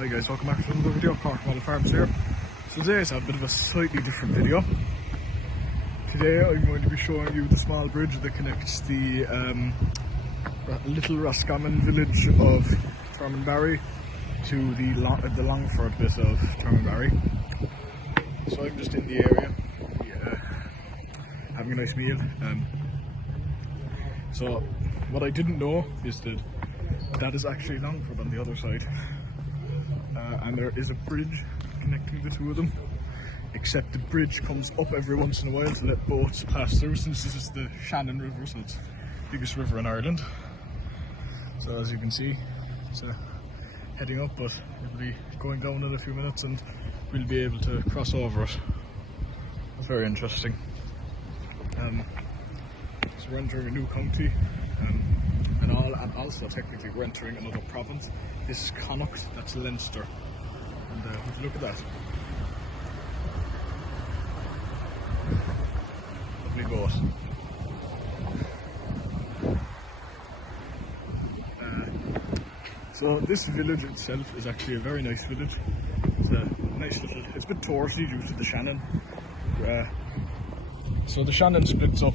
Hi guys, welcome back to another video. Cork Model Farms here. So today is a bit of a slightly different video. Today I'm going to be showing you the small bridge that connects the little Roscommon village of Termonbarry to the Longford bit of Termonbarry. So I'm just in the area, having a nice meal. So what I didn't know is that is actually Longford on the other side. And there is a bridge connecting the two of them, except the bridge comes up every once in a while to let boats pass through, since this is the Shannon River, so it's the biggest river in Ireland. So as you can see, it's heading up, but it'll be going down in a few minutes and we'll be able to cross over it. It's very interesting. So we're entering a new county, and also technically we're entering another province. This is Connacht, that's Leinster, and would you look at that? Lovely boat. So this village itself is actually a very nice village. It's a nice little, it's a bit touristy due to the Shannon. So the Shannon splits up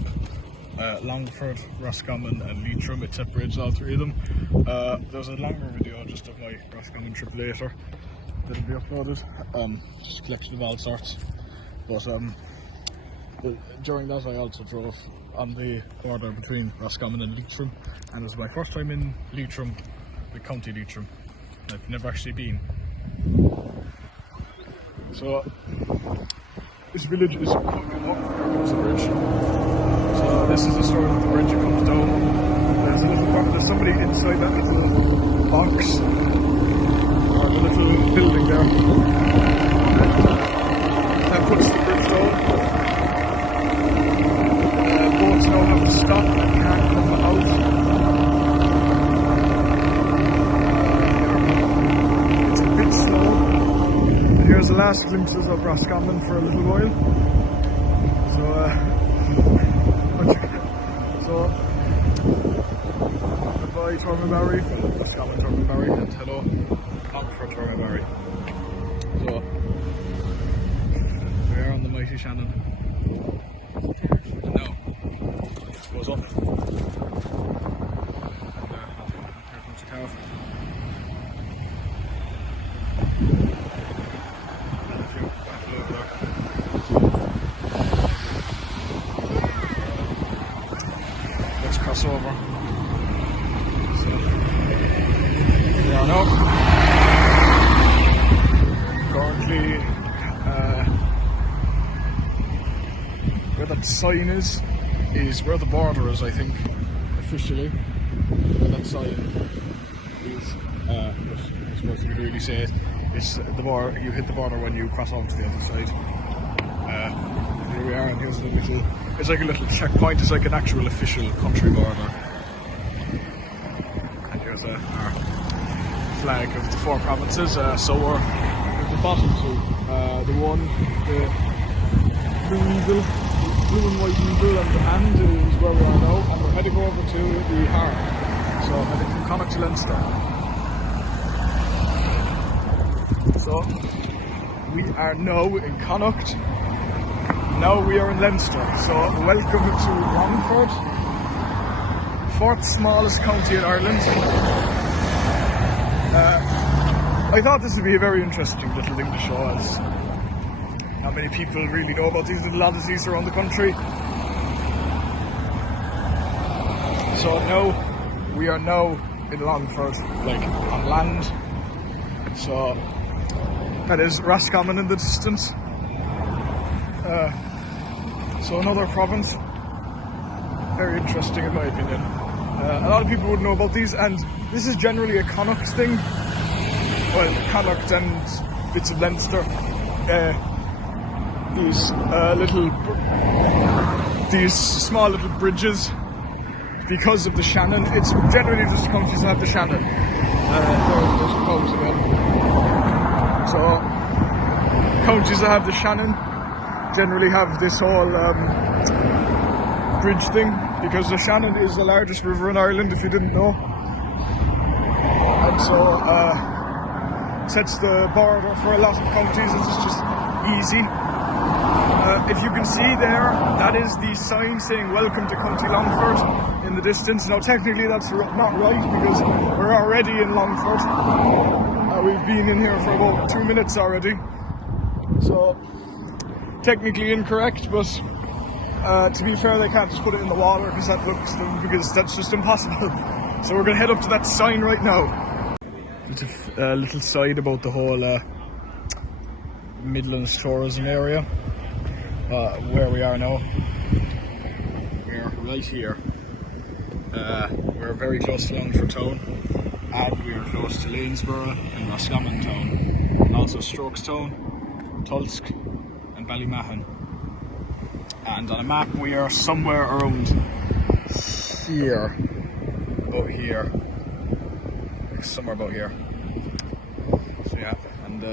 Longford, Roscommon and Leitrim. It separates all three of them. There's a longer video just of my Roscommon trip later that'll be uploaded. Just a collection of all sorts. But during that I also drove on the border between Roscommon and Leitrim, and it was my first time in Leitrim, the county Leitrim. I've never actually been. So this village is coming up, there comes the bridge. So this is the story of the bridge. It comes down. There's somebody inside that little box, or the little building there, and that puts the bridge down. Boats now have to stop and can't come out. It's a bit slow. And here's the last glimpses of Roscommon for a little while. So goodbye Termonbarry, well, Roscommon Termonbarry, and hello Longford Termonbarry. So we are on the mighty Shannon, and now it goes up, and here comes the calf. And a few people over there. Let's cross over. So we are now currently where that sign is where the border is, I think, officially. Where that sign is, but I suppose you could really say it's the border. You hit the border when you cross over to the other side. Here we are, and here's the little, it's like a little checkpoint. It's like an actual official country border. And here's our flag of the four provinces. So we're at the bottom two. The blue and white eagle and the hand is where we are now, and we're heading over to the Harm. So heading from Connacht to Leinster. So we are now in Connacht. Now we are in Leinster, so welcome to Longford, fourth smallest county in Ireland. I thought this would be a very interesting little thing to show us. Not many people really know about these little oddities around the country. So now, we are now in Longford, like on land. So that is Roscommon in the distance. So another province, very interesting in my opinion. A lot of people would know about these, and this is generally a Connacht thing. Well, Connacht and bits of Leinster. These small little bridges, because of the Shannon. It's generally just countries that have the Shannon. There's cows again. So counties that have the Shannon generally have this whole bridge thing, because the Shannon is the largest river in Ireland, if you didn't know. And so sets the border for a lot of counties. It's just easy. If you can see there, that is the sign saying "Welcome to County Longford" in the distance. Now, technically, that's not right because we're already in Longford. We've been in here for about 2 minutes already, so technically incorrect. But to be fair, they can't just put it in the water because that's just impossible. So we're going to head up to that sign right now. It's a little side about the whole Midlands tourism area. Where we are now, we're right here. We're very close to Longford town, and we are close to Lanesborough and Roscommon town, and also Strokestown, Tulsk and Ballymahon. And on a map we are somewhere around here, about here, somewhere about here. So yeah, and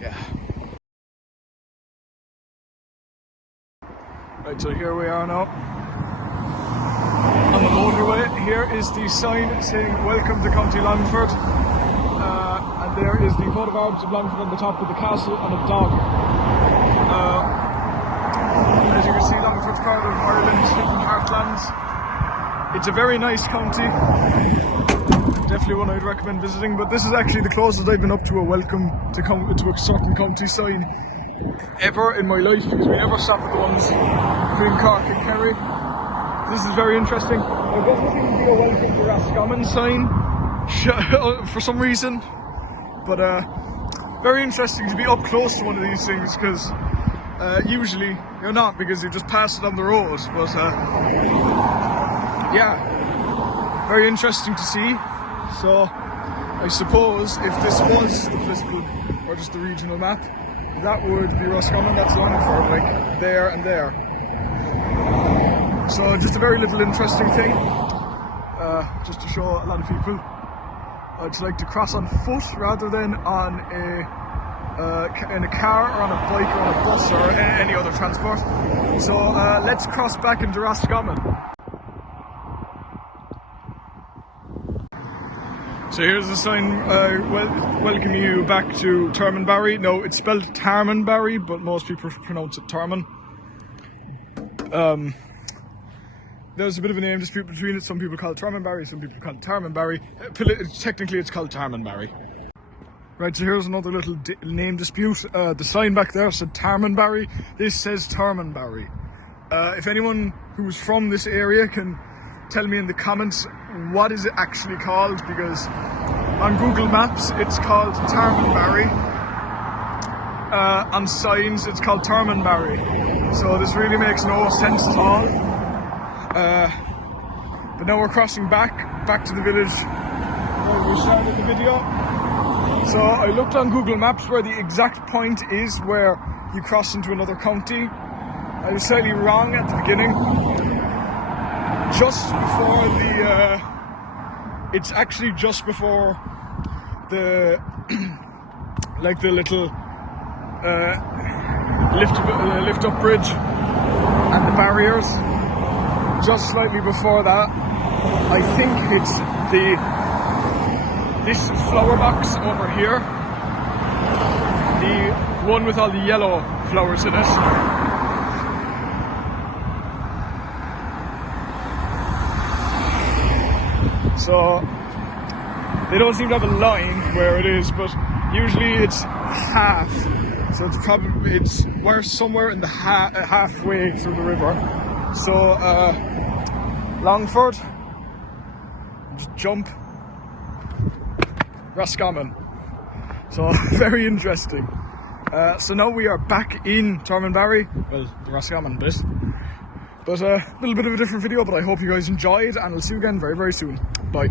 yeah. Right, so here we are now on the motorway. Here is the sign saying "Welcome to County Longford," and there is the photo of Arabs of Longford on the top with the castle and a dog. As you can see, Longford's part of Ireland's hidden heartlands. It's a very nice county, definitely one I'd recommend visiting, but this is actually the closest I've been up to a welcome to a certain county sign ever in my life, because we never stop at the ones between Cork and Kerry. This is very interesting. There doesn't seem to be a welcome to Roscommon sign for some reason, but very interesting to be up close to one of these things, because usually you're not, because you just pass it on the road. But yeah, very interesting to see. So I suppose if this was the political or just the regional map, that would be Roscommon. That's Longford, like there and there. So just a very little interesting thing, just to show a lot of people to like to cross on foot rather than on in a car or on a bike or on a bus or any other transport. So let's cross back into Roscommon. So here's the sign welcoming you back to Termonbarry. No, it's spelled Termonbarry, but most people pronounce it Termon. There's a bit of a name dispute between it. Some people call it Termonbarry, some people call it Termonbarry. Technically it's called Termonbarry. Right, so here's another little name dispute. The sign back there said Termonbarry. This says Termonbarry. If anyone who's from this area can tell me in the comments what is it actually called, because on Google Maps it's called Termonbarry. On signs it's called Termonbarry. So this really makes no sense at all. But now we're crossing back to the village where we started the video. So I looked on Google Maps where the exact point is where you cross into another county. I was slightly wrong at the beginning. Just before the it's actually just before the like the little lift up bridge and the barriers. Just slightly before that, I think it's this flower box over here, the one with all the yellow flowers in it. So they don't seem to have a line where it is, but usually it's half. So we're somewhere in the halfway through the river. So Longford, just jump, Roscommon. So very interesting. So now we are back in Termonbarry, well, the Roscommon bit. But a little bit of a different video, but I hope you guys enjoyed, and I'll see you again very, very soon. Bye.